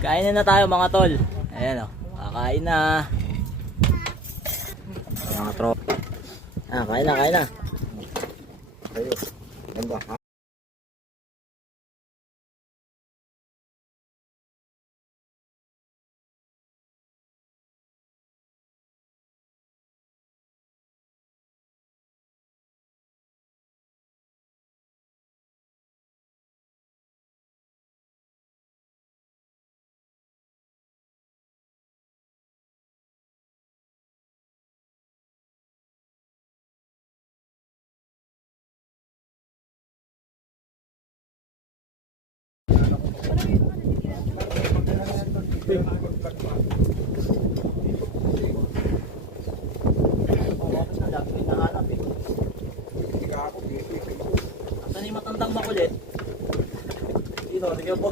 Kain na tayo mga tol. Ayan o. Kakain na. Mga tro. Kain na, kain na. Ayun. Ganda ha? Saan yung matandang makulit? Dito, sige po.